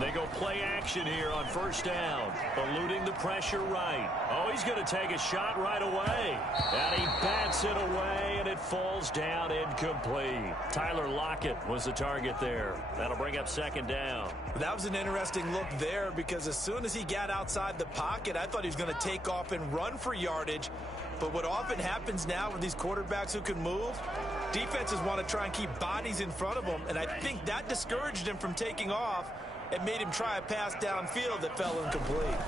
They go play action here on first down. Eluding the pressure right. Oh, he's going to take a shot right away. And he bats it away, and it falls down incomplete. Tyler Lockett was the target there. That'll bring up second down. That was an interesting look there because as soon as he got outside the pocket, I thought he was going to take off and run for yardage. But what often happens now with these quarterbacks who can move, defenses want to try and keep bodies in front of them, and I think that discouraged him from taking off. It made him try a pass downfield that fell incomplete.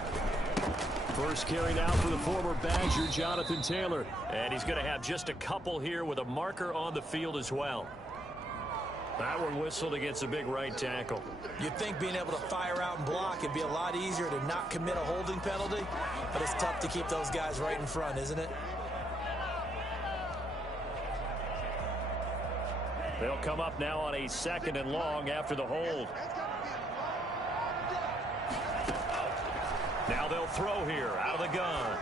First carried out for the former Badger, Jonathan Taylor. And he's going to have just a couple here with a marker on the field as well. That one whistled against a big right tackle. You'd think being able to fire out and block would be a lot easier to not commit a holding penalty, but it's tough to keep those guys right in front, isn't it? They'll come up now on a 2nd and long after the hold. Now they'll throw here out of the gun.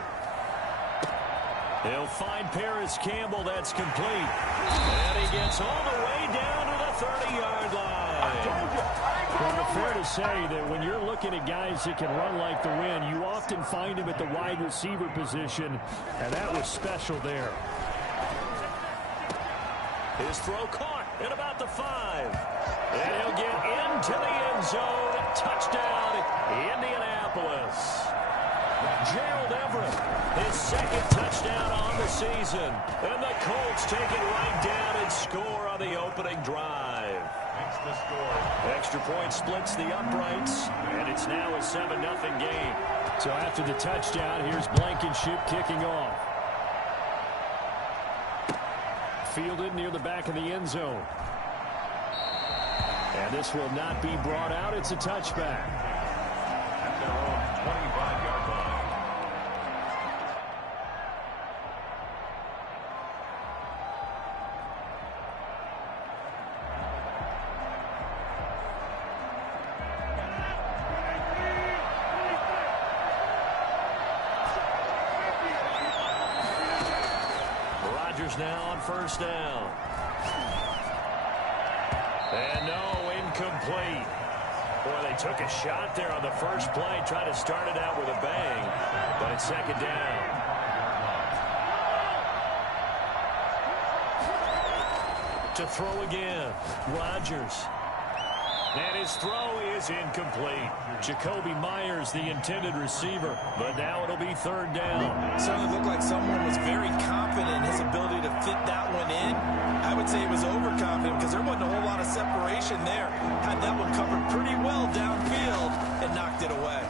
They'll find Paris Campbell. That's complete. And he gets all the way down to the 30-yard line. Well, fair to say that when you're looking at guys that can run like the wind, you often find him at the wide receiver position, and that was special there. His throw caught at about the 5. And he'll get into the end zone. Touchdown, Indianapolis. Gerald Everett, his 2nd touchdown on the season. And the Colts take it right down and score on the opening drive. Extra point splits the uprights, and it's now a 7-0 game. So after the touchdown, here's Blankenship kicking off. Fielded near the back of the end zone. And this will not be brought out. It's a touchback. At their own 25-yard line. Rodgers now on first down. And no, incomplete. Boy, they took a shot there on the first play, tried to start it out with a bang, but it's 2nd down. To throw again, Rodgers. And his throw is incomplete. Jacoby Myers, the intended receiver, but now it'll be 3rd down. Certainly looked like someone was very confident in his ability to fit that one in. I would say he was overconfident because there wasn't a whole lot of separation there. Had that one covered pretty well downfield and knocked it away.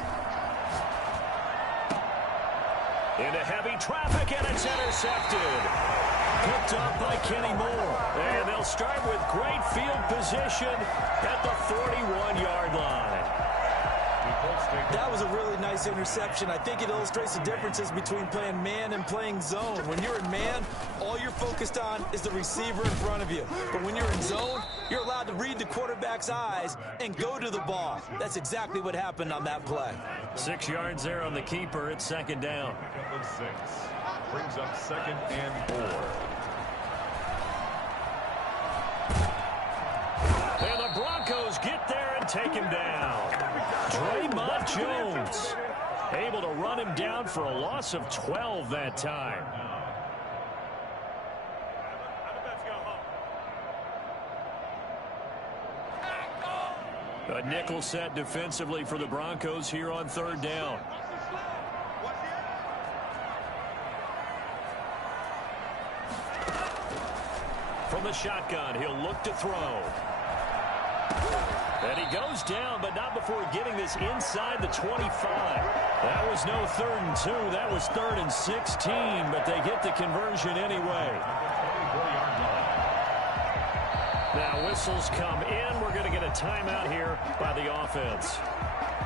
Into heavy traffic, and it's intercepted. Picked up by Kenny Moore. And they'll start with great field position at the 41-yard line. That was a really nice interception. I think it illustrates the differences between playing man and playing zone. When you're in man, all you're focused on is the receiver in front of you. But when you're in zone, you're allowed to read the quarterback's eyes and go to the ball. That's exactly what happened on that play. 6 yards there on the keeper. It's 2nd down. 6 brings up 2nd and 4. And the Broncos get there and take him down. Draymond Jones able to run him down for a loss of 12 that time. A nickel set defensively for the Broncos here on 3rd down. From the shotgun, he'll look to throw. And he goes down, but not before getting this inside the 25. That was no 3rd and 2. That was 3rd and 16, but they get the conversion anyway. Now whistles come in. We're going to get a timeout here by the offense.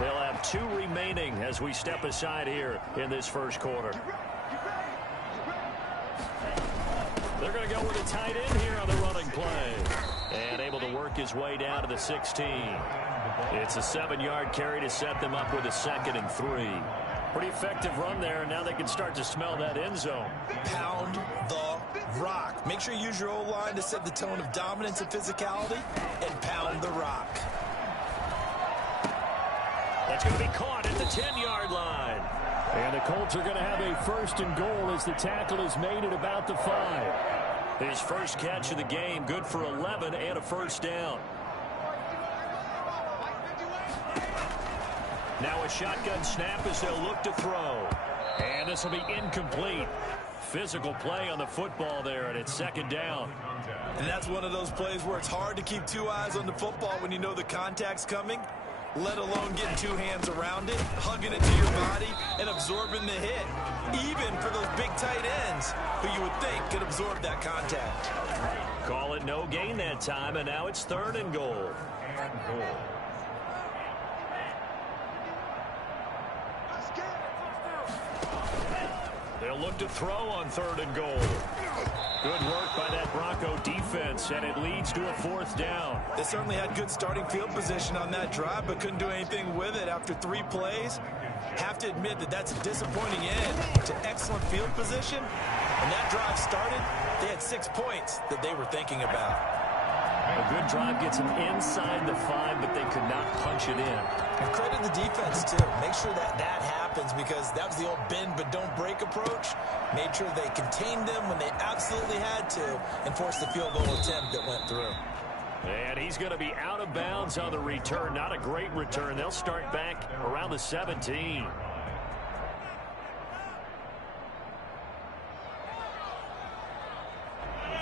They'll have 2 remaining as we step aside here in this first quarter. They're going to go with a tight end here on the running play. And able to work his way down to the 16. It's a 7-yard carry to set them up with a 2nd and 3. Pretty effective run there, and now they can start to smell that end zone. Pound the rock. Make sure you use your O-line to set the tone of dominance and physicality, and pound the rock. That's going to be caught at the 10-yard line. And the Colts are going to have a 1st and goal as the tackle is made at about the 5. His first catch of the game, good for 11 and a 1st down. Now a shotgun snap as they'll look to throw. And this will be incomplete. Physical play on the football there, and it's 2nd down. And that's one of those plays where it's hard to keep 2 eyes on the football when you know the contact's coming, let alone getting 2 hands around it, hugging it to your body, and absorbing the hit. Even for those big tight ends who you would think could absorb that contact. Call it no gain that time, and now it's 3rd and goal. They'll look to throw on 3rd and goal. Good work by that Bronco defense, and it leads to a 4th down. They certainly had good starting field position on that drive, but couldn't do anything with it after 3 plays. Have to admit that that's a disappointing end to excellent field position. When that drive started, they had 6 points that they were thinking about. A good drive gets them inside the 5, but they could not punch it in. And credit the defense, too. Make sure that happens, because that was the old bend but don't break approach. Made sure they contained them when they absolutely had to and forced the field goal attempt that went through. And he's going to be out of bounds on the return. Not a great return. They'll start back around the 17.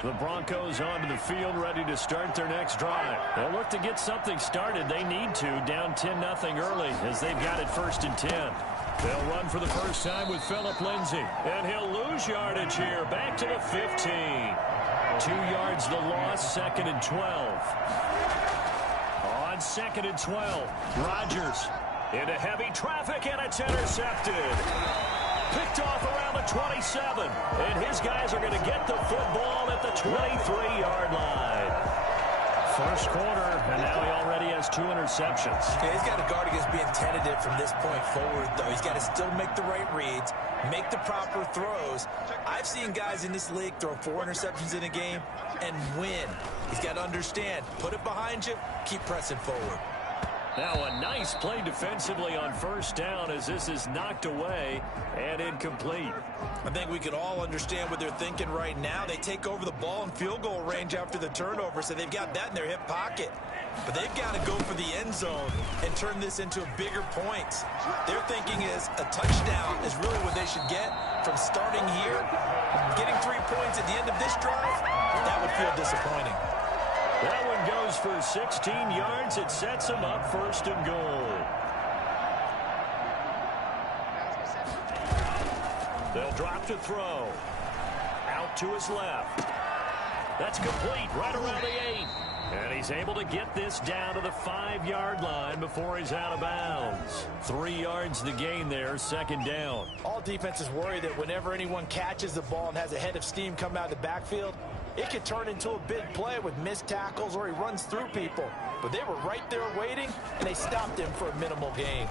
The Broncos onto the field, ready to start their next drive. They'll look to get something started. They need to, down 10-0 early, as they've got it 1st and 10. They'll run for the first time with Phillip Lindsay. And he'll lose yardage here, back to the 15. 2 yards the loss, 2nd and 12. On 2nd and 12, Rodgers into heavy traffic, and it's intercepted. Picked off around the 27, and his guys are going to get the football at the 23-yard line. First quarter, and now he already has 2 interceptions. Yeah, he's got to guard against being tentative from this point forward, though. He's got to still make the right reads, make the proper throws. I've seen guys in this league throw 4 interceptions in a game and win. He's got to understand, put it behind you, keep pressing forward. Now a nice play defensively on 1st down as this is knocked away and incomplete. I think we can all understand what they're thinking right now. They take over the ball in field goal range after the turnover, so they've got that in their hip pocket. But they've got to go for the end zone and turn this into bigger points. Their thinking is a touchdown is really what they should get from starting here. Getting 3 points at the end of this drive, that would feel disappointing. That one goes for 16 yards. It sets him up 1st and goal. They'll drop to throw. Out to his left. That's complete right around the 8. And he's able to get this down to the 5-yard line before he's out of bounds. 3 yards the gain there, 2nd down. All defenses worry that whenever anyone catches the ball and has a head of steam come out of the backfield, it could turn into a big play with missed tackles or he runs through people. But they were right there waiting, and they stopped him for a minimal gain.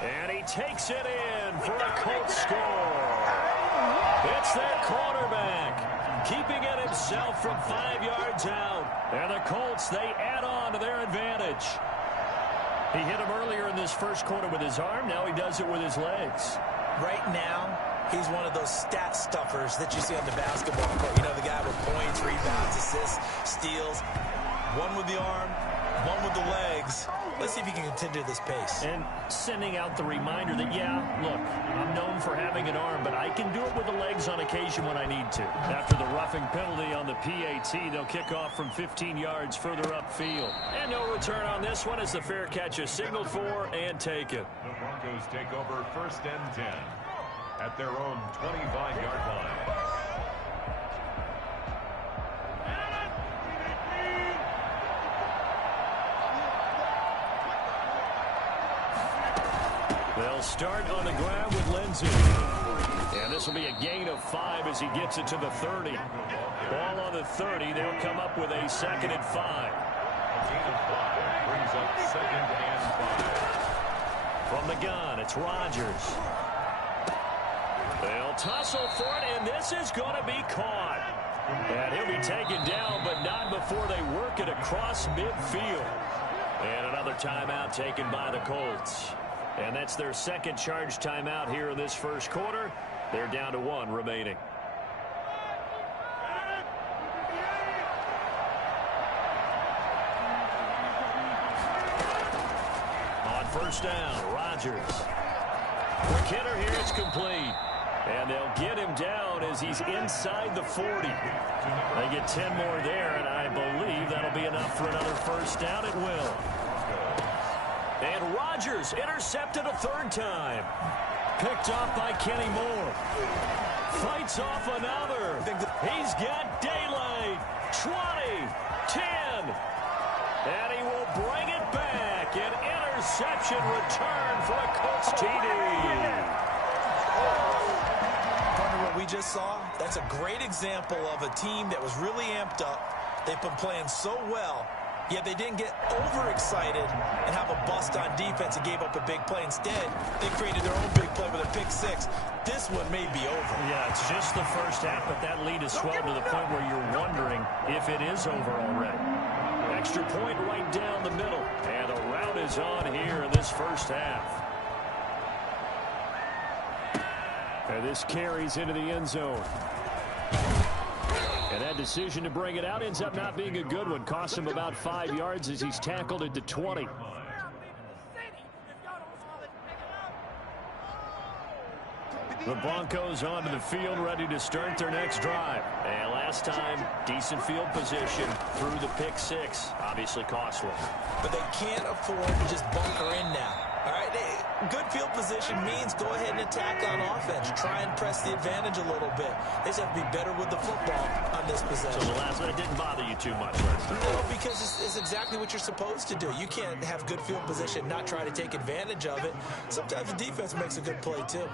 And he takes it in for a Colts score. It's their quarterback, keeping it himself from 5 yards out. And the Colts, they add on to their advantage. He hit him earlier in this first quarter with his arm. Now he does it with his legs. Right now, he's one of those stat stuffers that you see on the basketball court. You know, the guy with points, rebounds, assists, steals. One with the arm, one with the legs. Let's see if he can continue this pace. And sending out the reminder that, yeah, look, I'm known for having an arm, but I can do it with the legs on occasion when I need to. After the roughing penalty on the PAT, they'll kick off from 15 yards further upfield. And no return on this one as the fair catch is signaled for and taken. The Broncos take over 1st and 10 at their own 25-yard line. They'll start on the ground with Lindsay. And this will be a gain of 5 as he gets it to the 30. Ball on the 30. They'll come up with a 2nd and 5. A gain of 5 brings up 2nd and 5. From the gun, it's Rodgers. They'll tussle for it, and this is going to be caught. And he'll be taken down, but not before they work it across midfield. And another timeout taken by the Colts. And that's their second charge timeout here in this first quarter. They're down to 1 remaining. On first down, Rodgers. Quick hitter here, it's complete. And they'll get him down as he's inside the 40. They get 10 more there, and I believe that'll be enough for another first down. It will. And Rodgers intercepted a third time. Picked off by Kenny Moore. Fights off another. He's got daylight. 20, 10. And he will bring it back. An interception return for a Colts TD. What we just saw, that's a great example of a team that was really amped up. They've been playing so well, yet they didn't get overexcited and have a bust on defense and gave up a big play. Instead, they created their own big play with a pick six. This one may be over. Yeah, it's just the first half, but that lead has swelled to the point where you're wondering if it is over already. Extra point right down the middle, and the route is on here in this first half. And this carries into the end zone. And that decision to bring it out ends up not being a good one. Cost him about 5 yards as he's tackled at the 20. The Broncos onto the field, ready to start their next drive. And last time, decent field position through the pick six. Obviously costly. But they can't afford to just bunker in now. All right, good field position means go ahead and attack on offense. Try and press the advantage a little bit. They just have to be better with the football on this possession. So the last one didn't bother you too much, right? No, because it's exactly what you're supposed to do. You can't have good field position, not try to take advantage of it. Sometimes the defense makes a good play, too.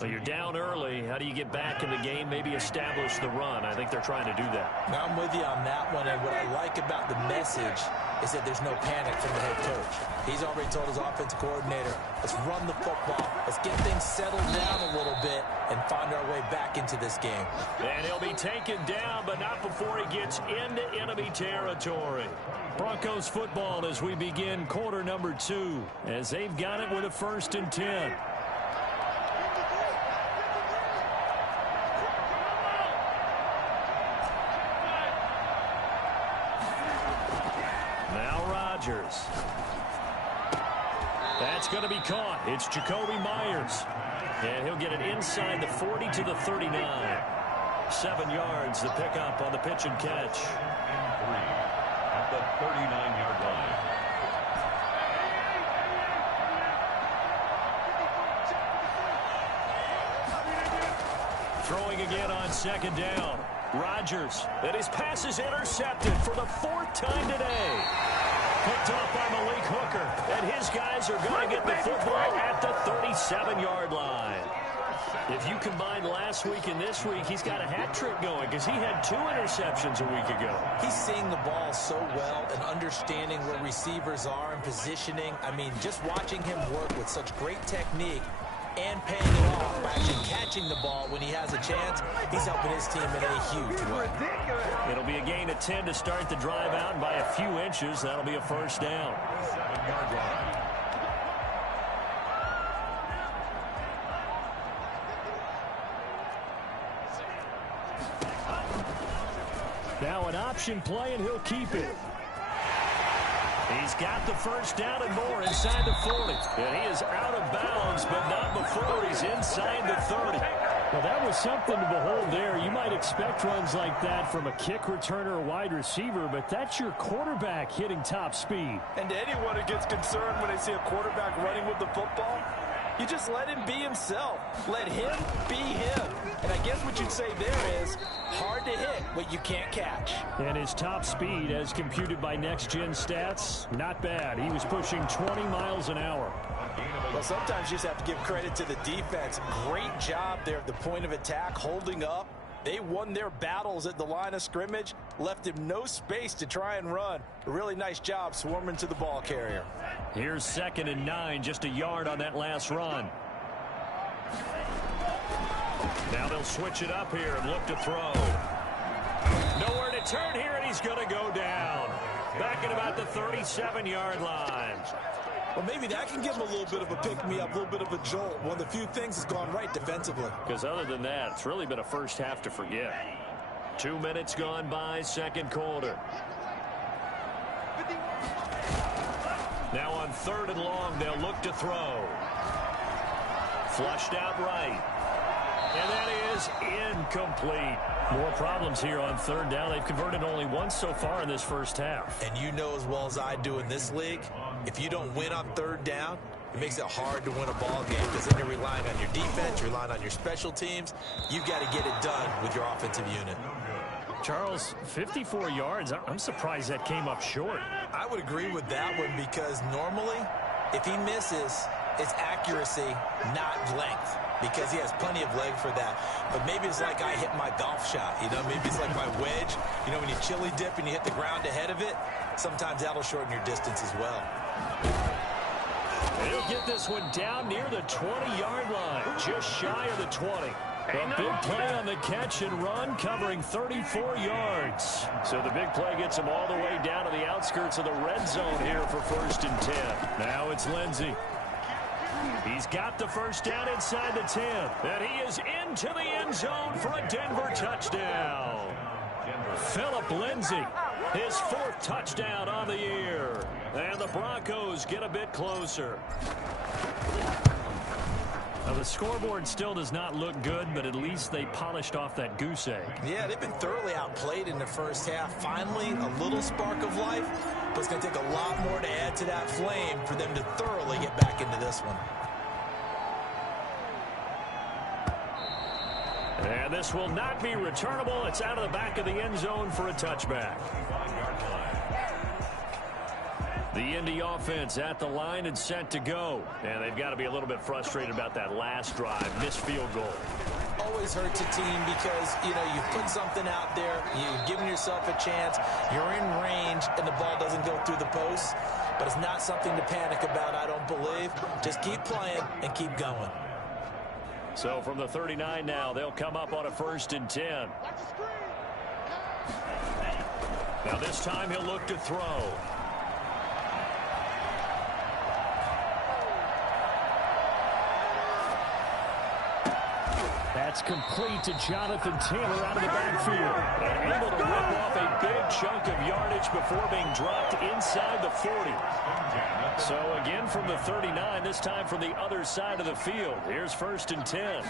So you're down early. How do you get back in the game, maybe establish the run? I think they're trying to do that. Now, I'm with you on that one, and what I like about the message is that there's no panic from the head coach. He's already told his offensive coordinator, let's run the football, let's get things settled down a little bit and find our way back into this game. And he'll be taken down, but not before he gets into enemy territory. Broncos football as we begin quarter number 2, as they've got it with a 1st and 10. That's going to be caught. It's Jacoby Myers. And he'll get it inside the 40 to the 39. 7 yards, the pickup on the pitch and catch. 3 at the 39-yard line. Throwing again on 2nd down. Rodgers, and his pass is intercepted for the 4th time today. Picked off by Malik Hooker, and his guys are going to get the football at the 37-yard line. If you combine last week and this week, he's got a hat trick going because he had 2 interceptions a week ago. He's seeing the ball so well and understanding where receivers are and positioning. I mean, just watching him work with such great technique and paying it off by actually catching the ball when he has a chance, he's helping his team in a huge way. It'll be a gain of 10 to start the drive out, and by a few inches, that'll be a 1st down. 7-yard line. Now an option play, and he'll keep it. He's got the 1st down and more inside the 40. And he is out of bounds, but not before he's inside the 30. Well, that was something to behold there. You might expect runs like that from a kick returner or wide receiver, but that's your quarterback hitting top speed. And to anyone who gets concerned when they see a quarterback running with the football, you just let him be himself. Let him be him. And I guess what you'd say there is hard to hit what you can't catch. And his top speed, as computed by Next Gen Stats, not bad. He was pushing 20 miles an hour. Well, sometimes you just have to give credit to the defense. Great job there at the point of attack, holding up. They won their battles at the line of scrimmage, left him no space to try and run. A really nice job swarming to the ball carrier. Here's 2nd and 9, just a yard on that last run. Now they'll switch it up here and look to throw. Nowhere to turn here, and he's going to go down. back at about the 37-yard line. Well, maybe that can give him a little bit of a pick-me-up, a little bit of a jolt. One of the few things that's gone right defensively. Because other than that, it's really been a first half to forget. 2 minutes gone by, second quarter. Now on 3rd and long, they'll look to throw. Flushed out right. And that is incomplete. More problems here on 3rd down. They've converted only once so far in this first half. And you know as well as I do in this league, if you don't win on 3rd down, it makes it hard to win a ball game because then you're relying on your defense, you're relying on your special teams. You've got to get it done with your offensive unit. Charles, 54 yards. I'm surprised that came up short. I would agree with that one because normally, if he misses, it's accuracy, not length, because he has plenty of leg for that. But maybe it's like I hit my golf shot, you know, maybe it's like my wedge. You know, when you chili dip and you hit the ground ahead of it, sometimes that'll shorten your distance as well. He'll get this one down near the 20-yard line, just shy of the 20. A big play on the catch and run, covering 34 yards. So the big play gets him all the way down to the outskirts of the red zone here for 1st and 10. Now it's Lindsey. He's got the first down inside the 10. And he is into the end zone for a Denver touchdown. Phillip Lindsay, his 4th touchdown on the year. And the Broncos get a bit closer. Now, the scoreboard still does not look good, but at least they polished off that goose egg. Yeah, they've been thoroughly outplayed in the first half. Finally, a little spark of life, but it's going to take a lot more to add to that flame for them to thoroughly get back into this one. And this will not be returnable. It's out of the back of the end zone for a touchback. The Indy offense at the line and set to go. And they've got to be a little bit frustrated about that last drive. Missed field goal. Always hurts a team because, you know, you've put something out there. You've given yourself a chance. You're in range, and the ball doesn't go through the posts. But it's not something to panic about, I don't believe. Just keep playing and keep going. So from the 39 now, they'll come up on a 1st and 10. Now this time he'll look to throw. That's complete to Jonathan Taylor out of the backfield. And able to rip off a big chunk of yardage before being dropped inside the 40. So again from the 39, this time from the other side of the field. Here's 1st and 10.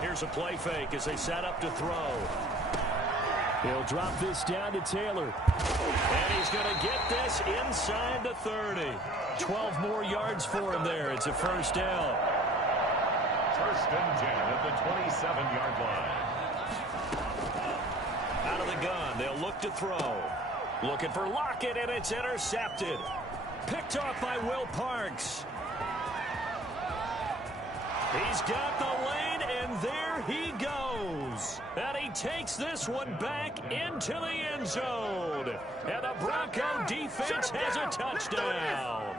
Here's a play fake as they set up to throw. He'll drop this down to Taylor. And he's going to get this inside the 30. 12 more yards for him there. It's a 1st down. 1st and 10 at the 27-yard line. Out of the gun, they'll look to throw. Looking for Lockett, and it's intercepted. Picked off by Will Parks. He's got the lane, and there he goes. And he takes this one back into the end zone. And the Bronco defense has a touchdown.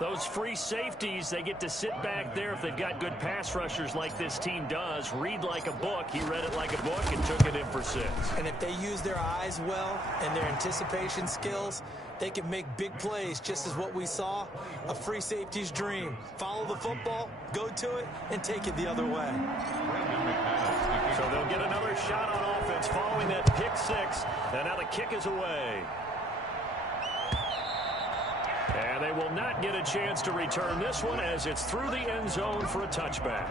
Those free safeties, they get to sit back there if they've got good pass rushers like this team does. Read like a book. He read it like a book and took it in for 6. And if they use their eyes well and their anticipation skills, they can make big plays, just as what we saw, a free safety's dream. Follow the football, go to it, and take it the other way. So they'll get another shot on offense following that pick 6. And now the kick is away. And they will not get a chance to return this one as it's through the end zone for a touchback.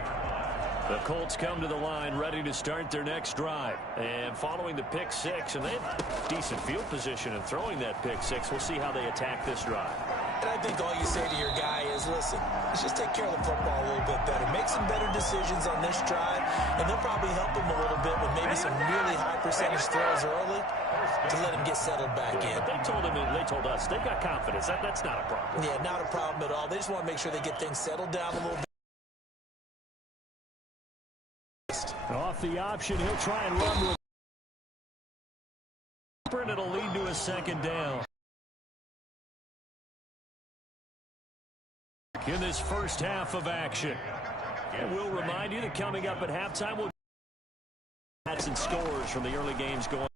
The Colts come to the line ready to start their next drive. And following the pick 6, and they have decent field position in throwing that pick 6. We'll see how they attack this drive. And I think all you say to your guy is, listen, let's just take care of the football a little bit better. Make some better decisions on this drive, and they'll probably help him a little bit with maybe some really high percentage throws early to let him get settled back in. But they told us they've got confidence. That's not a problem. Yeah, not a problem at all. They just want to make sure they get things settled down a little bit. Off the option, he'll try and run with it. And it'll lead to a 2nd down. In this first half of action. And we'll remind you that coming up at halftime, we'll get stats and scores from the early games going.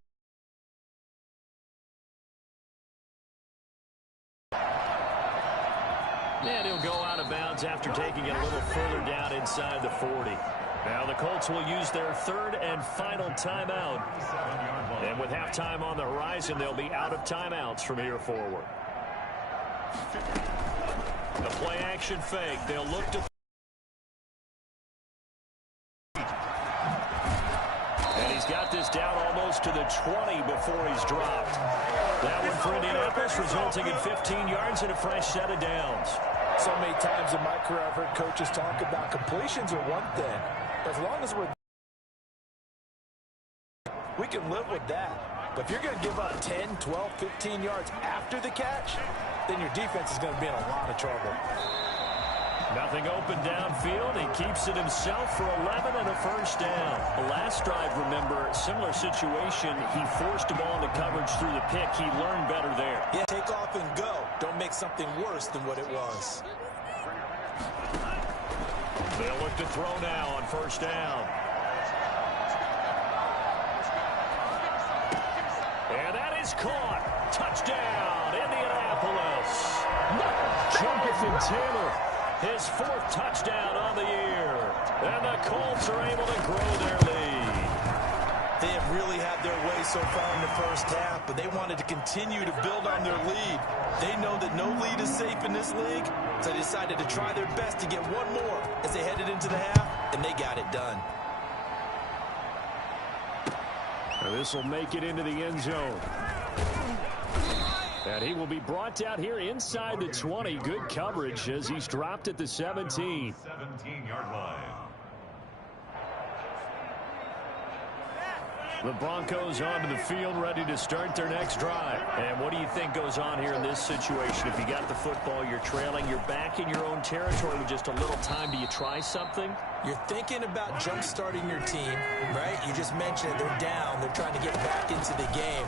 after taking it a little further down inside the 40. Now the Colts will use their third and final timeout. And with halftime on the horizon, they'll be out of timeouts from here forward. The play action fake. They'll look to... And he's got this down almost to the 20 before he's dropped. That one for Indianapolis, resulting in 15 yards and a fresh set of downs. So many times in my career I've heard coaches talk about completions are one thing. As long as we can live with that. But if you're going to give up 10, 12, 15 yards after the catch, then your defense is going to be in a lot of trouble. Nothing open downfield. He keeps it himself for 11 and a first down. The last drive, remember, similar situation. He forced the ball into coverage through the pick. He learned better there. Yeah, take off and go. Don't make something worse than what it was. They'll look to throw now on first down. And that is caught. Touchdown, Indianapolis. Jonathan Taylor, his fourth touchdown on the year. And the Colts are able to grow their lead. They have really had their way so far in the first half, but they wanted to continue to build on their lead. They know that no lead is safe in this league, so they decided to try their best to get one more as they headed into the half, and they got it done. This will make it into the end zone. And he will be brought down here inside the 20. Good coverage as he's dropped at the 17. 17-yard line. The Broncos onto the field, ready to start their next drive. And what do you think goes on here in this situation? If you got the football, you're trailing, you're back in your own territory with just a little time. Do you try something? You're thinking about jump-starting your team, right? You just mentioned it. They're down. They're trying to get back into the game.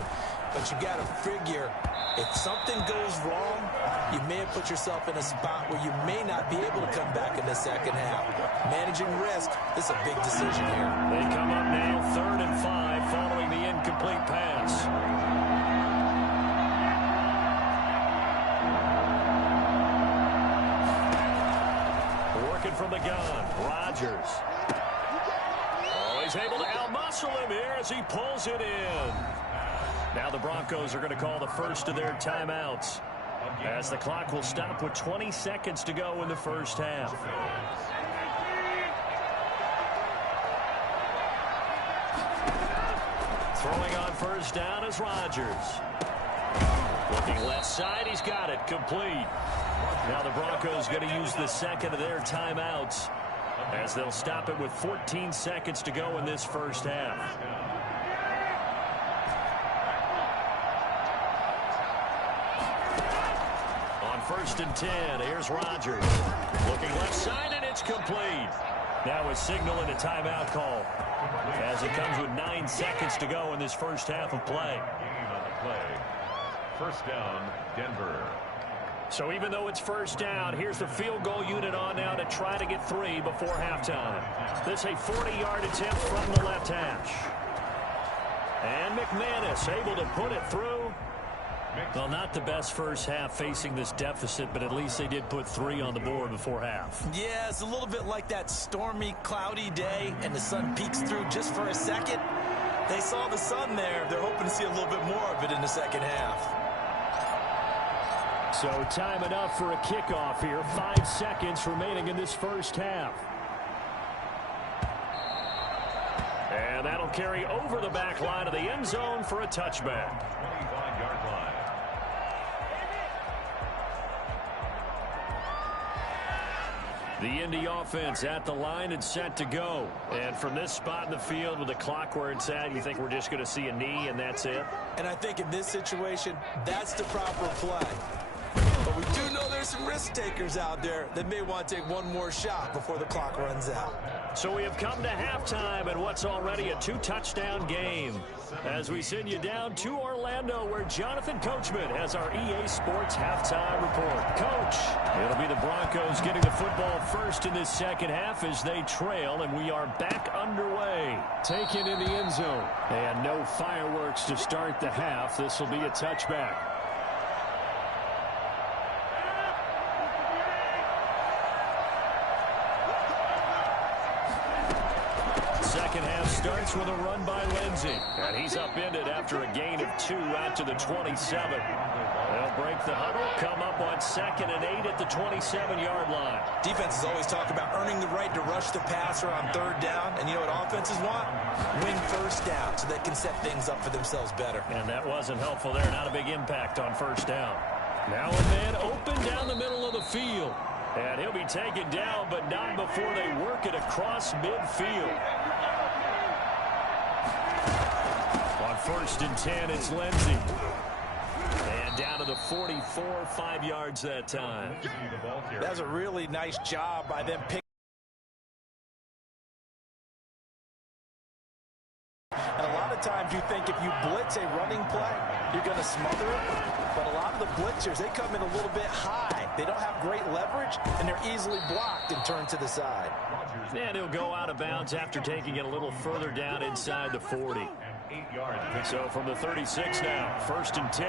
But you got to figure, if something goes wrong, you may have put yourself in a spot where you may not be able to come back in the second half. Managing risk, this is a big decision here. They come up now 3rd and 5 following the incomplete pass. Working from the gun, Rodgers. Oh, he's able to outmuscle him here as he pulls it in. Now the Broncos are going to call the first of their timeouts as the clock will stop with 20 seconds to go in the first half. Throwing on first down is Rodgers. Looking left side, he's got it, complete. Now the Broncos going to use the second of their timeouts as they'll stop it with 14 seconds to go in this first half. First and 10. Here's Rodgers. Looking left side, and it's complete. Now a signal and a timeout call as it comes with 9 seconds to go in this first half of play. First down, Denver. So even though it's first down, here's the field goal unit on now to try to get 3 before halftime. This a 40-yard attempt from the left hash. And McManus able to put it through. Well, not the best first half facing this deficit, but at least they did put 3 on the board before half. Yeah, it's a little bit like that stormy, cloudy day, and the sun peeks through just for a second. They saw the sun there. They're hoping to see a little bit more of it in the second half. So time enough for a kickoff here. 5 seconds remaining in this first half. And that'll carry over the back line of the end zone for a touchback. 25-yard line. The Indy offense at the line and set to go. And from this spot in the field with the clock where it's at, you think we're just going to see a knee and that's it? And I think in this situation, that's the proper play. But we do know there's some risk takers out there that may want to take one more shot before the clock runs out. So we have come to halftime in what's already a 2-touchdown game. As we send you down to Orlando, where Jonathan Coachman has our EA Sports halftime report. Coach, it'll be the Broncos getting the football first in this second half as they trail, and we are back underway. Taken in the end zone. And no fireworks to start the half. This will be a touchback. commence with a run by Lindsey. And he's upended after a gain of 2 out to the 27. They'll break the huddle, come up on 2nd and 8 at the 27-yard line. Defenses always talk about earning the right to rush the passer on 3rd down. And you know what offenses want? Win 1st down so they can set things up for themselves better. And that wasn't helpful there. Not a big impact on 1st down. Now a man open down the middle of the field. And he'll be taken down, but not before they work it across midfield. On 1st and 10, it's Lindsey. And down to the 44, 5 yards that time. That was a really nice job by them picking. And a lot of times you think if you blitz a running play, you're going to smother it. But a lot of the blitzers, they come in a little bit high. They don't have great leverage, and they're easily blocked and turned to the side. And he'll go out of bounds after taking it a little further down inside the 40. So from the 36 now, 1st and 10.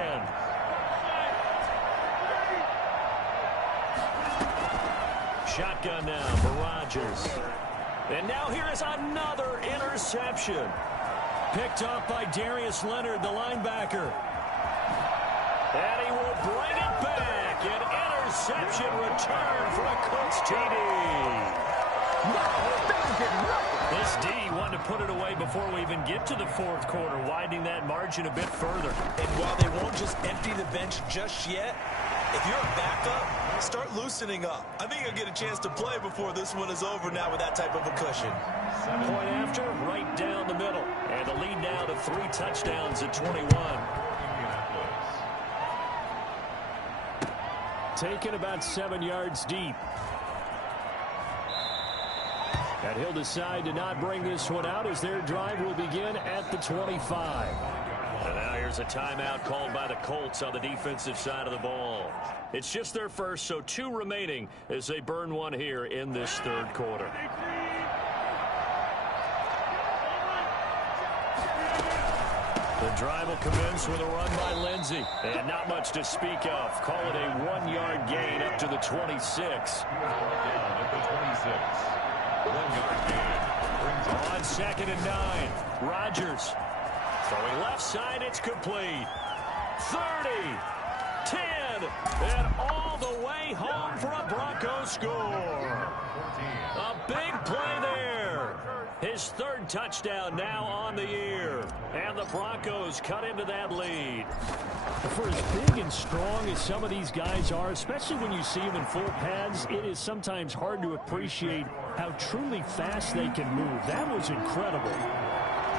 Shotgun now for Rodgers. And now here is another interception. Picked up by Darius Leonard, the linebacker. And he will bring it back. An interception return for a Colts TD. This D wanted to put it away before we even get to the 4th quarter, widening that margin a bit further. And while they won't just empty the bench just yet, if you're a backup, start loosening up. I think you'll get a chance to play before this one is over now with that type of a cushion. Point after, right down the middle. And the lead now to 3 touchdowns at 21. Taken about 7 yards deep. And he'll decide to not bring this one out as their drive will begin at the 25. And now here's a timeout called by the Colts on the defensive side of the ball. It's just their first, so 2 remaining as they burn one here in this 3rd quarter. The drive will commence with a run by Lindsey. And not much to speak of. Call it a 1-yard gain up to the 26. On 2nd and 9, Rodgers throwing left side, it's complete. 30, 10, and all the way home for a Broncos score. A big play there. His 3rd touchdown now on the year. And the Broncos cut into that lead. For as big and strong as some of these guys are, especially when you see them in full pads, it is sometimes hard to appreciate how truly fast they can move. That was incredible.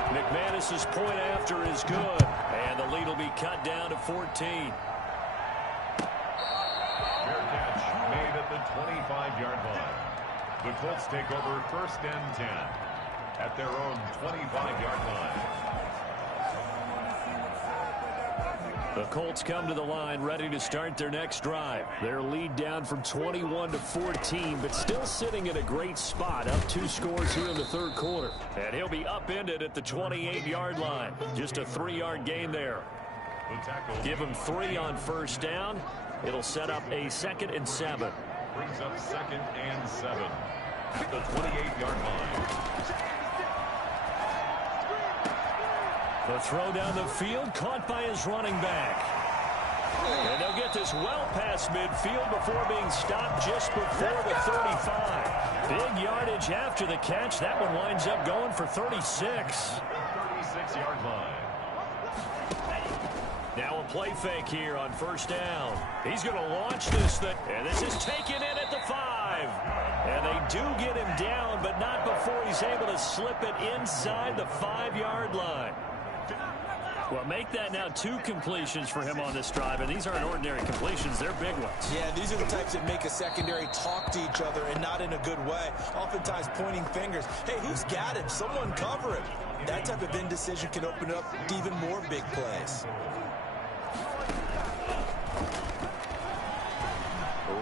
McManus's point after is good. And the lead will be cut down to 14. Fair catch made at the 25-yard line. The Colts take over 1st and 10 at their own 25-yard line. The Colts come to the line ready to start their next drive. Their lead down from 21 to 14, but still sitting in a great spot. Up 2 scores here in the 3rd quarter. And he'll be upended at the 28-yard line. Just a 3-yard gain there. Give him 3 on 1st down. It'll set up a 2nd and 7. Brings up 2nd and 7 at the 28-yard line. The throw down the field, caught by his running back. And they'll get this well past midfield before being stopped just before the 35. Big yardage after the catch. That one winds up going for 36. 36-yard line. Now a play fake here on 1st down. He's going to launch this thing. And this is taken in at the 5. And they do get him down, but not before he's able to slip it inside the 5-yard line. Well, make that now 2 completions for him on this drive, and these aren't ordinary completions. They're big ones. Yeah, these are the types that make a secondary talk to each other and not in a good way. Oftentimes pointing fingers. Hey, who's got him? Someone cover him. That type of indecision can open up even more big plays.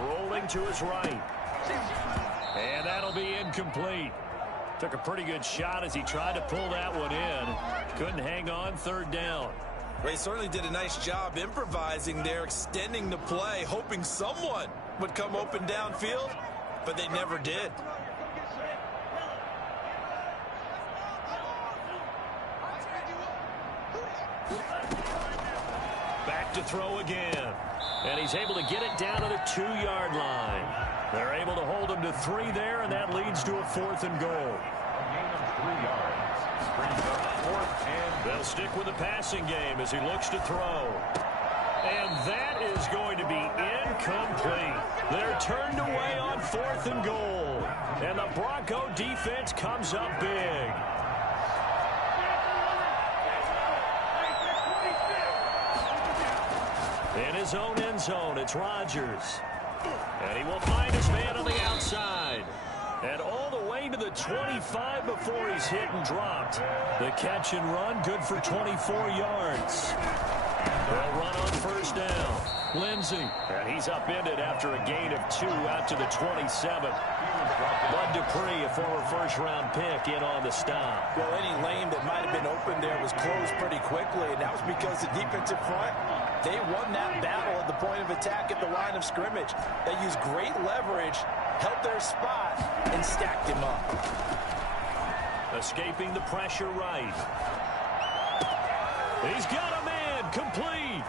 Rolling to his right. And that'll be incomplete. Took a pretty good shot as he tried to pull that one in. Couldn't hang on 3rd down. They certainly did a nice job improvising there, extending the play, hoping someone would come open downfield, but they never did. to throw again. And he's able to get it down to the 2-yard line. They're able to hold him to 3 there, and that leads to a 4th and goal. A gain of 3 yards. Brings up 4th and... They'll stick with the passing game as he looks to throw. And that is going to be incomplete. They're turned away on 4th and goal. And the Bronco defense comes up big. In his own end zone, it's Rodgers. And he will find his man on the outside. And all the way to the 25 before he's hit and dropped. The catch and run, good for 24 yards. They'll run on 1st down. Lindsey. And he's upended after a gain of 2 out to the 27. Bud Dupree, a former first-round pick, in on the stop. Well, any lane that might have been open there was closed pretty quickly, and that was because the defensive front, they won that battle at the point of attack at the line of scrimmage. They used great leverage, held their spot, and stacked him up. Escaping the pressure right. He's got a man, complete.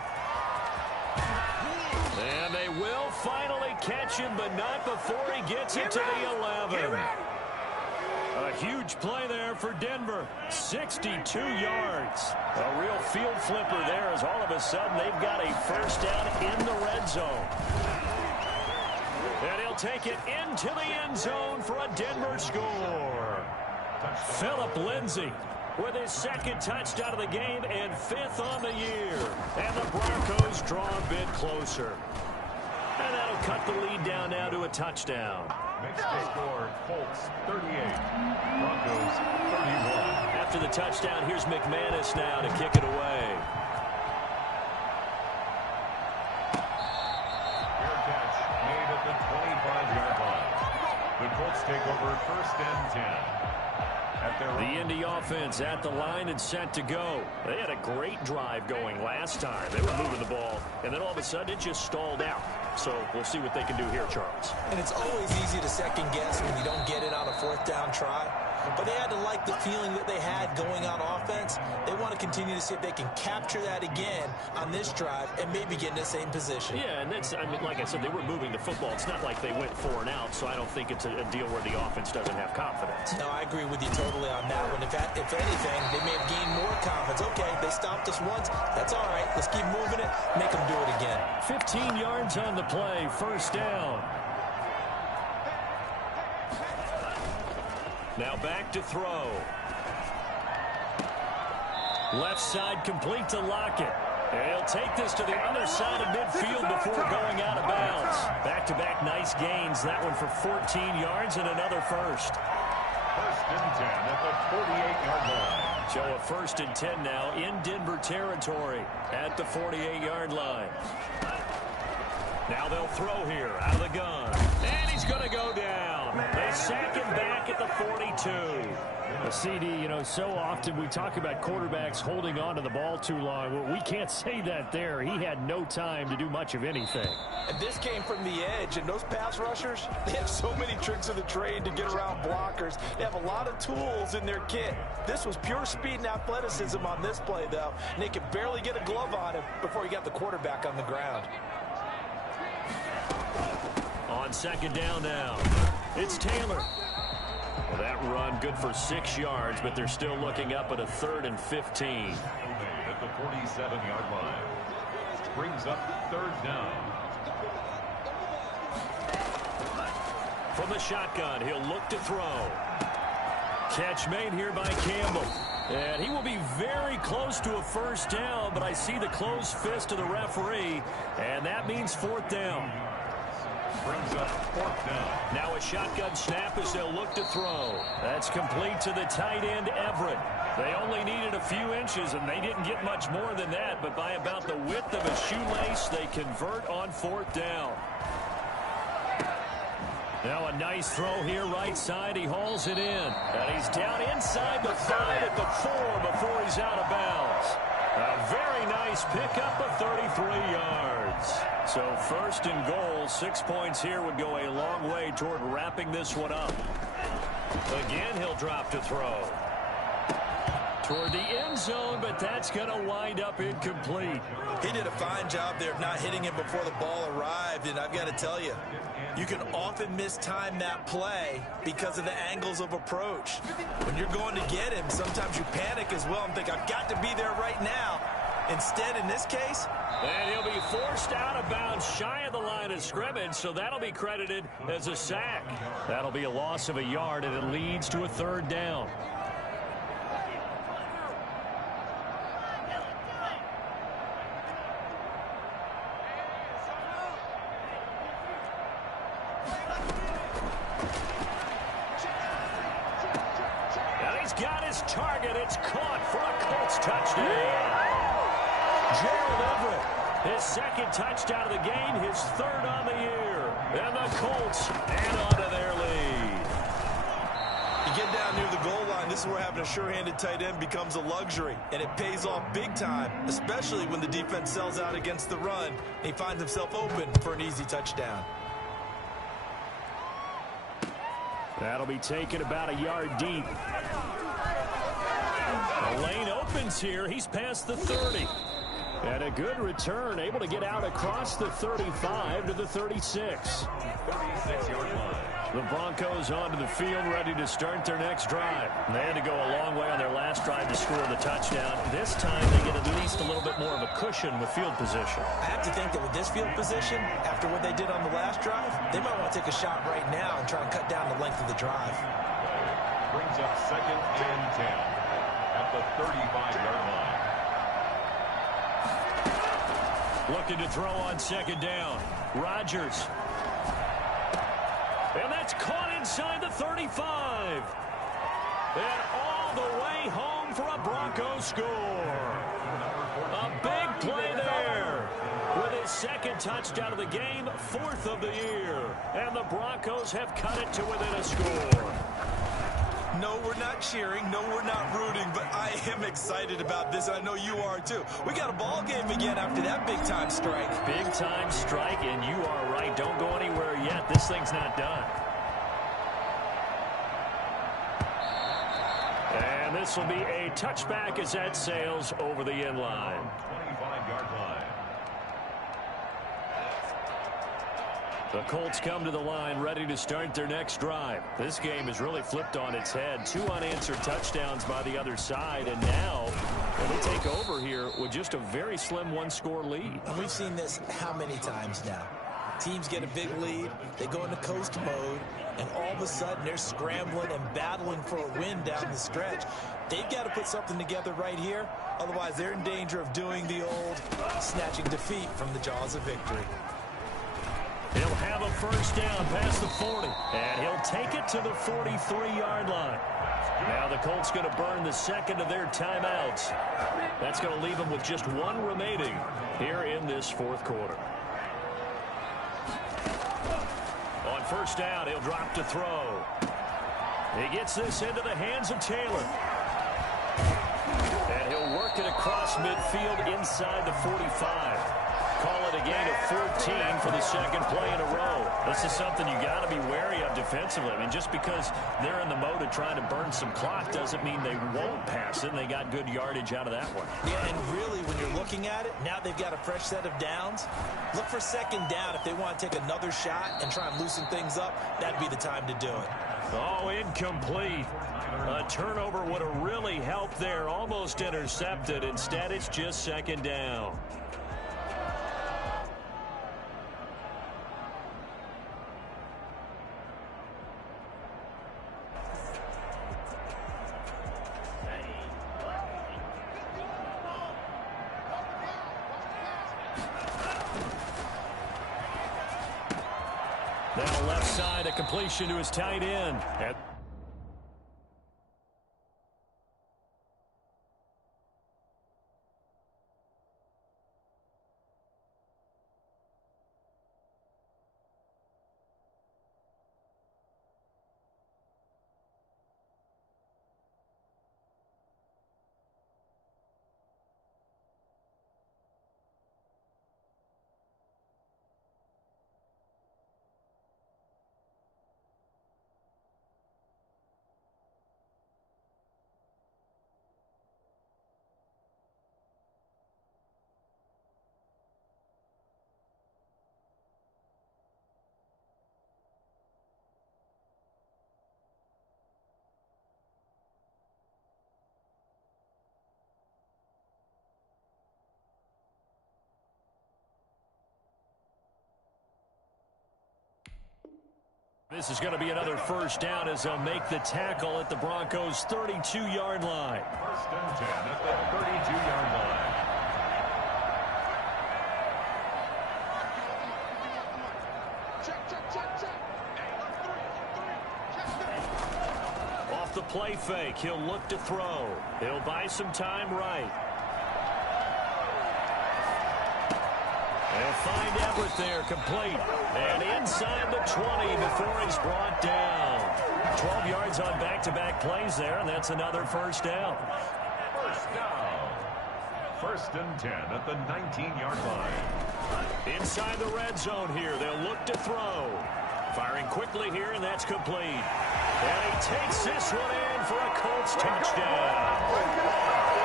And they will finally catch him, but not before he gets it to the 11. A huge play there for Denver. 62 yards. A real field flipper there as all of a sudden they've got a 1st down in the red zone. And he'll take it into the end zone for a Denver score. Phillip Lindsay with his 2nd touchdown of the game and 5th on the year. And the Broncos draw a bit closer. And that'll cut the lead down now to a touchdown. Makes the score Colts 38, Broncos 31. After the touchdown, here's McManus now to kick it away. Fair catch made at the 25-yard line. The Colts take over 1st and 10. The Indy offense at the line and set to go. They had a great drive going last time. They were moving the ball, and then all of a sudden it just stalled out. So we'll see what they can do here, Charles. And it's always easy to second guess when you don't get it on a 4th down try. But they had to like the feeling that they had going on offense. They want to continue to see if they can capture that again on this drive and maybe get in the same position. Yeah, and that's, I mean, like I said, they were moving the football. It's not like they went 4 and out, so I don't think it's a deal where the offense doesn't have confidence. No, I agree with you totally on that one. If anything, they may have gained more confidence. Okay, they stopped us once. That's all right. Let's keep moving it. Make them do it again. 15 yards on the play. 1st down. Now back to throw. Left side complete to Lockett. And he'll take this to the other side of midfield before going out of bounds. Back-to-back nice gains. That one for 14 yards and another 1st. 1st and 10 at the 48-yard line. So a 1st and 10 now in Denver territory at the 48-yard line. Now they'll throw here out of the gun. And he's going to go down. They sack him back at the 42. CD, you know, so often we talk about quarterbacks holding on to the ball too long. Well, we can't say that there. He had no time to do much of anything. And this came from the edge, and those pass rushers, they have so many tricks of the trade to get around blockers. They have a lot of tools in their kit. This was pure speed and athleticism on this play, though, and they could barely get a glove on him before he got the quarterback on the ground. On 2nd down now, it's Taylor. Well, that run good for 6 yards, but they're still looking up at a 3rd and 15. At the 47-yard line. Brings up 3rd down. From the shotgun, he'll look to throw. Catch made here by Campbell. And he will be very close to a 1st down, but I see the closed fist of the referee, and that means 4th down. Brings up 4th down. Now a shotgun snap as they'll look to throw. That's complete to the tight end, Everett. They only needed a few inches, and they didn't get much more than that, but by about the width of a shoelace, they convert on 4th down. Now a nice throw here right side. He hauls it in. And he's down inside the 5 at the 4 before he's out of bounds. A very nice pickup of 33 yards. So 1st and goal, 6 points here would go a long way toward wrapping this one up. Again, he'll drop to throw. toward the end zone, but that's going to wind up incomplete. He did a fine job there of not hitting him before the ball arrived, and I've got to tell you, you can often mistime that play because of the angles of approach. When you're going to get him, sometimes you panic as well and think, I've got to be there right now. Instead, in this case, and he'll be forced out of bounds shy of the line of scrimmage, so that'll be credited as a sack. That'll be a loss of a yard, and it leads to a third down. And he's got his target. It's caught for a Colts touchdown. Gerald Everett, his second touchdown of the game, his third on the year. And the Colts add on to their lead. you get down near the goal line, this is where having a sure-handed tight end becomes a luxury, and it pays off big time, especially when the defense sells out against the run, and he finds himself open for an easy touchdown. That'll be taken about a yard deep. The lane opens here. He's past the 30. And a good return, able to get out across the 35 to the 36. 36-yard line. The Broncos onto the field, ready to start their next drive. They had to go a long way on their last drive to score the touchdown. This time they get at least a little bit more of a cushion with field position. I have to think that with this field position, after what they did on the last drive, they might want to take a shot right now and try and cut down the length of the drive. Brings up 2nd and 10 at the 35-yard line. Looking to throw on second down. Rodgers. And that's caught inside the 35. And all the way home for a Broncos score. A big play there. With his second touchdown of the game, 4th of the year. And the Broncos have cut it to within a score. No, we're not cheering. No, we're not rooting, but I am excited about this. I know you are too. We got a ball game again after that big-time strike. Big-time strike, and you are right. Don't go anywhere yet. This thing's not done. And this will be a touchback as that sails over the end line. 25-yard line. The Colts come to the line ready to start their next drive. This game is really flipped on its head. 2 unanswered touchdowns by the other side, and now they take over here with just a very slim one-score lead. And we've seen this how many times now? Teams get a big lead, they go into coast mode, and all of a sudden they're scrambling and battling for a win down the stretch. They've got to put something together right here, otherwise they're in danger of doing the old snatching defeat from the jaws of victory. He'll have a first down past the 40, and he'll take it to the 43-yard line. Now the Colts going to burn the second of their timeouts. That's going to leave them with just 1 remaining here in this 4th quarter. On first down, he'll drop to throw. He gets this into the hands of Taylor. And he'll work it across midfield inside the 45. Call it a gain of 14 for the second play in a row. This is something you got to be wary of defensively. I mean, just because they're in the mode of trying to burn some clock doesn't mean they won't pass it, and they got good yardage out of that one. Yeah, and really, when you're looking at it, now they've got a fresh set of downs. Look for second down if they want to take another shot and try and loosen things up. That'd be the time to do it. Oh, incomplete. A turnover would have really helped there. Almost intercepted. Instead, it's just second down. Now left side, a completion to his tight end. This is going to be another first down as they'll make the tackle at the Broncos' 32-yard line. First and 10 at the 32-yard line. Off the play fake, he'll look to throw. He'll buy some time right. They'll find Everett there, complete. And inside the 20 before he's brought down. 12 yards on back-to-back plays there, and that's another first down. First down. First and 10 at the 19-yard line. Inside the red zone here, they'll look to throw. Firing quickly here, and that's complete. And he takes this one in for a Colts touchdown.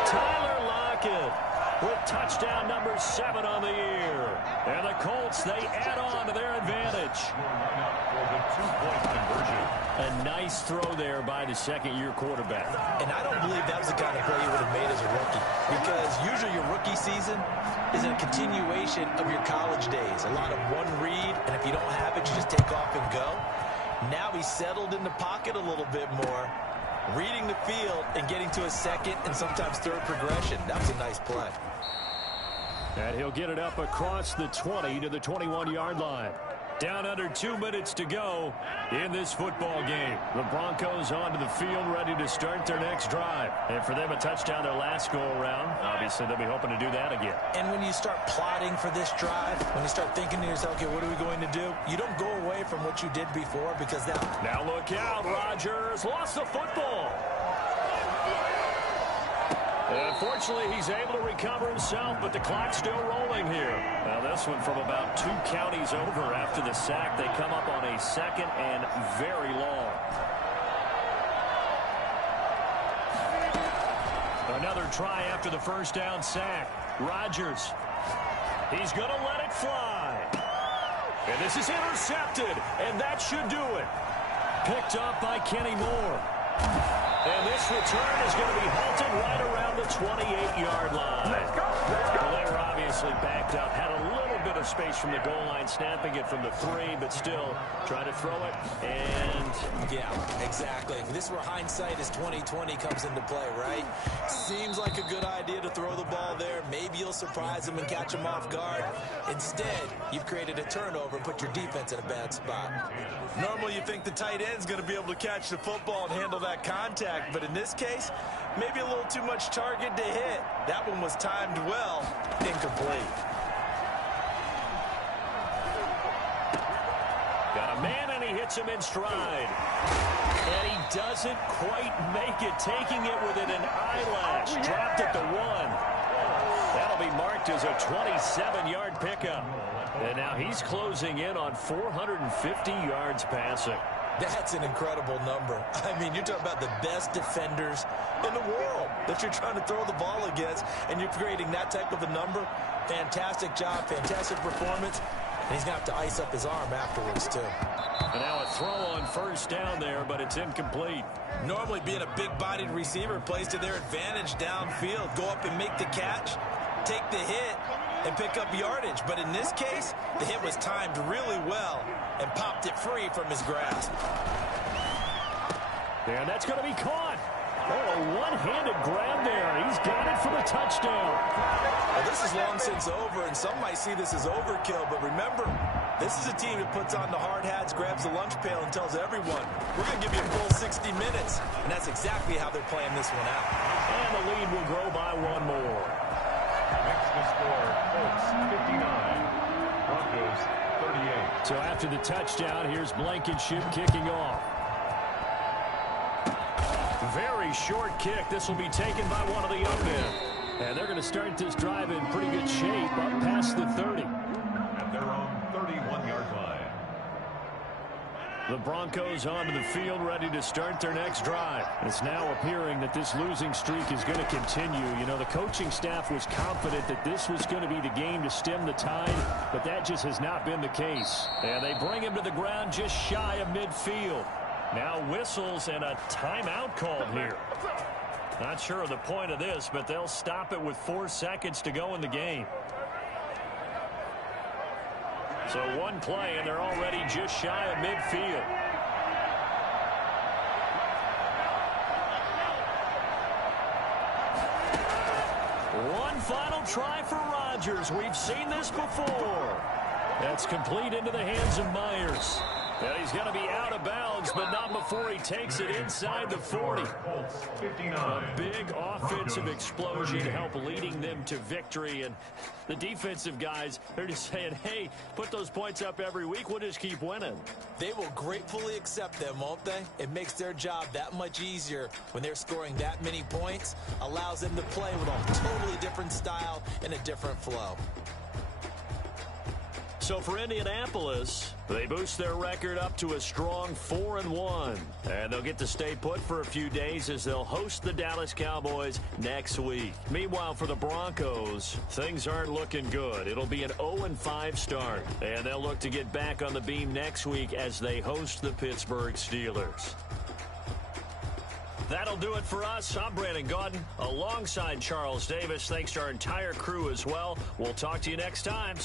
Tyler Lockett with touchdown number 7 on the year. And the Colts, they add on to their advantage. For the two-point conversion. A nice throw there by the second-year quarterback. And I don't believe that was the kind of play you would have made as a rookie. Because usually your rookie season is a continuation of your college days. A lot of one read, and if you don't have it, you just take off and go. Now he's settled in the pocket a little bit more, reading the field and getting to a second and sometimes third progression. That was a nice play. And he'll get it up across the 20 to the 21-yard line. Down under 2 minutes to go in this football game. The Broncos onto the field, ready to start their next drive. And for them, a touchdown their last go-around. Obviously, they'll be hoping to do that again. And when you start plotting for this drive, when you start thinking to yourself, okay, what are we going to do? You don't go away from what you did before because that... Now look out, Rodgers lost the football. Unfortunately, he's able to recover himself, but the clock's still rolling here. Now, this one from about 2 counties over after the sack. They come up on a second and very long. Another try after the first down sack. Rodgers. He's going to let it fly. And this is intercepted, and that should do it. Picked up by Kenny Moore. And this return is going to be halted right around the 28-yard line. Let's go. Well, they were obviously backed up. Had a little bit of space from the goal line, snapping it from the 3, but still trying to throw it. And yeah, exactly. This is where hindsight is 20/20 comes into play, right? Seems like a good idea to throw the ball there. Maybe you'll surprise them and catch them off guard. Instead, you've created a turnover and put your defense in a bad spot. Normally, you think the tight end's going to be able to catch the football and handle that contact, but in this case, maybe a little too much target to hit. That one was timed well, incomplete. got a man, and he hits him in stride. And he doesn't quite make it, taking it within an eyelash. Dropped at the 1. That'll be marked as a 27-yard pickup. And now he's closing in on 450 yards passing. That's an incredible number. I mean, you're talking about the best defenders in the world that you're trying to throw the ball against, and you're creating that type of a number. Fantastic job, fantastic performance. And he's going to have to ice up his arm afterwards, too. And now a throw on first down there, but it's incomplete. Normally being a big-bodied receiver plays to their advantage downfield. Go up and make the catch, take the hit, and pick up yardage. But in this case, the hit was timed really well and popped it free from his grasp. And that's going to be caught. Oh, a one-handed grab there. He's got it for the touchdown. Well, this is long since over, and some might see this as overkill. But remember, this is a team that puts on the hard hats, grabs the lunch pail, and tells everyone, we're going to give you a full 60 minutes. And that's exactly how they're playing this one out. And the lead will grow by 1 more. Next to score, Colts 59, Broncos 38. So after the touchdown, here's Blankenship kicking off. Very short kick. This will be taken by one of the young men. And they're going to start this drive in pretty good shape up past the 30. At their own 31-yard line. The Broncos onto the field, ready to start their next drive. It's now appearing that this losing streak is going to continue. You know, the coaching staff was confident that this was going to be the game to stem the tide, but that just has not been the case. And they bring him to the ground just shy of midfield. Now whistles and a timeout called here. Not sure of the point of this, but they'll stop it with 4 seconds to go in the game. So one play, and they're already just shy of midfield. One final try for Rodgers. We've seen this before. That's complete into the hands of Myers. And he's going to be out of bounds, but not before he takes it inside the 40. A big offensive explosion to help leading them to victory. And the defensive guys, they're just saying, hey, put those points up every week. We'll just keep winning. They will gratefully accept them, won't they? It makes their job that much easier when they're scoring that many points. Allows them to play with a totally different style and a different flow. So for Indianapolis, they boost their record up to a strong 4-1. And they'll get to stay put for a few days as they'll host the Dallas Cowboys next week. Meanwhile, for the Broncos, things aren't looking good. It'll be an 0-5 start. And they'll look to get back on the beam next week as they host the Pittsburgh Steelers. That'll do it for us. I'm Brandon Gaudin alongside Charles Davis. Thanks to our entire crew as well. We'll talk to you next time.